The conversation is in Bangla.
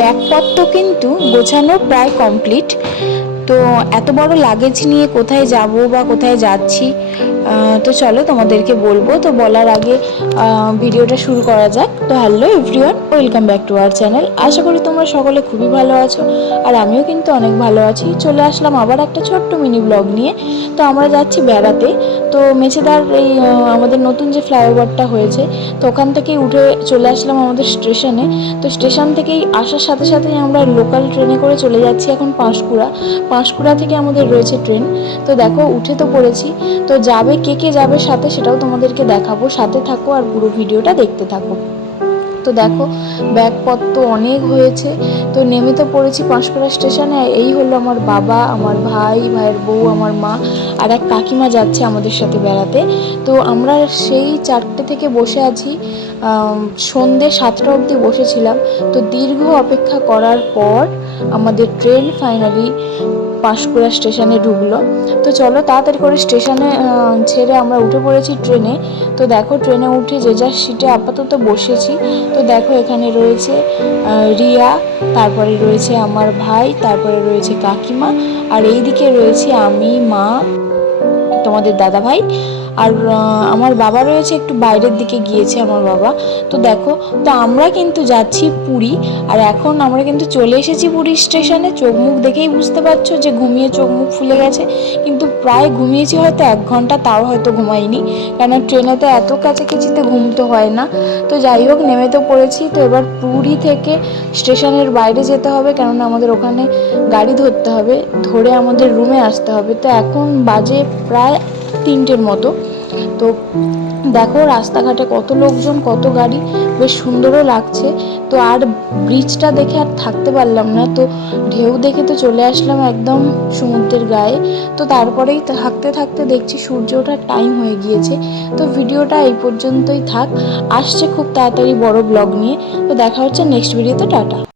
ব্যাগপত্র কিন্তু গোছানো প্রায় কমপ্লিট। তো এত বড় লাগেজ নিয়ে কোথায় যাব বা কোথায় যাচ্ছি তো চলো তোমাদেরকে বলবো। তো বলার আগে ভিডিওটা শুরু করা যাক। তো hello everyone, welcome back to our channel. আশা করি তোমরা সকলে খুবই ভালো আছো, আর আমিও কিন্তু অনেক ভালো আছি। চলে আসলাম আবার একটা ছোট্ট মিনি ব্লগ নিয়ে। তো আমরা যাচ্ছি বেড়াতে। তো মেছেদার এই আমাদের নতুন যে ফ্লাইওভারটা হয়েছে, তো ওখান থেকেই উঠে চলে আসলাম আমাদের স্টেশনে। তো স্টেশন থেকেই আসার সাথে সাথেই আমরা লোকাল ট্রেনে করে চলে যাচ্ছি এখন পাঁশকুড়া থেকে আমাদের রয়েছে ট্রেন। তো দেখো উঠে তো পড়েছি। তো যাবে কে কে যাবে সাথে সেটাও তোমাদেরকে দেখাবো, সাথে থাকো আর পুরো ভিডিওটা দেখতে থাকো। তো দেখো ব্যাগপত্র অনেক হয়েছে। তো নেমে তো পড়েছি পাঁশকুড়া স্টেশনে। এই হলো আমার বাবা, আমার ভাই, ভাইয়ের বউ, আমার মা আর এক কাকিমা যাচ্ছে আমাদের সাথে বেড়াতে। তো আমরা সেই 4টে থেকে বসে আছি, সন্ধ্যে 7টা অবধি বসেছিলাম। তো দীর্ঘ অপেক্ষা করার পর আমাদের ট্রেন ফাইনালি পাঁশকুড়া স্টেশনে ঢুকলো। তো চলো তাড়াতাড়ি করে স্টেশনে ছেড়ে আমরা উঠে পড়েছি ট্রেনে। তো দেখো ট্রেনে উঠে যে যার সিটে আপাতত বসেছি। তো দেখো এখানে রয়েছে রিয়া, তারপরে রয়েছে আমার ভাই, তারপরে রয়েছে কাকিমা, আর এইদিকে রয়েছে আমি, মা, তোমাদের দাদা ভাই, আর আমার বাবা রয়েছে একটু বাইরের দিকে গিয়েছে আমার বাবা। তো দেখো, তো আমরা কিন্তু যাচ্ছি পুরী। আর এখন আমরা কিন্তু চলে এসেছি পুরী স্টেশনে। চোখ মুখ দেখেই বুঝতে পারছো যে ঘুমিয়ে চোখ মুখ ফুলে গেছে, কিন্তু প্রায় ঘুমিয়েছি হয়তো 1 ঘন্টা, তাও হয়তো ঘুমাইনি, কেন ট্রেনে তো এত কাছাকাছিতে ঘুম তো হয় না। তো যাই হোক নেমে তো পড়েছি। তো এবার পুরী থেকে স্টেশনের বাইরে যেতে হবে, কেননা আমাদের ওখানে গাড়ি ধরতে হবে, ধরে আমাদের রুমে আসতে হবে। তো এখন বাজে প্রায় 3টের মতো। তো দেখো রাস্তাঘাটে কত লোকজন, কত গাড়ি, বেশ সুন্দরও লাগছে। তো আর ব্রিজটা দেখে আর থাকতে পারলাম না। তো ঢেউ দেখে তো চলে আসলাম একদম সমুদ্রের গায়ে। তো তারপরেই থাকতে থাকতে দেখছি সূর্য ওঠার টাইম হয়ে গিয়েছে। তো ভিডিওটা এই পর্যন্তই থাক, আসছে খুব তাড়াতাড়ি বড় ব্লগ নিয়ে। তো দেখা হচ্ছে নেক্সট ভিডিওতে। টাটা।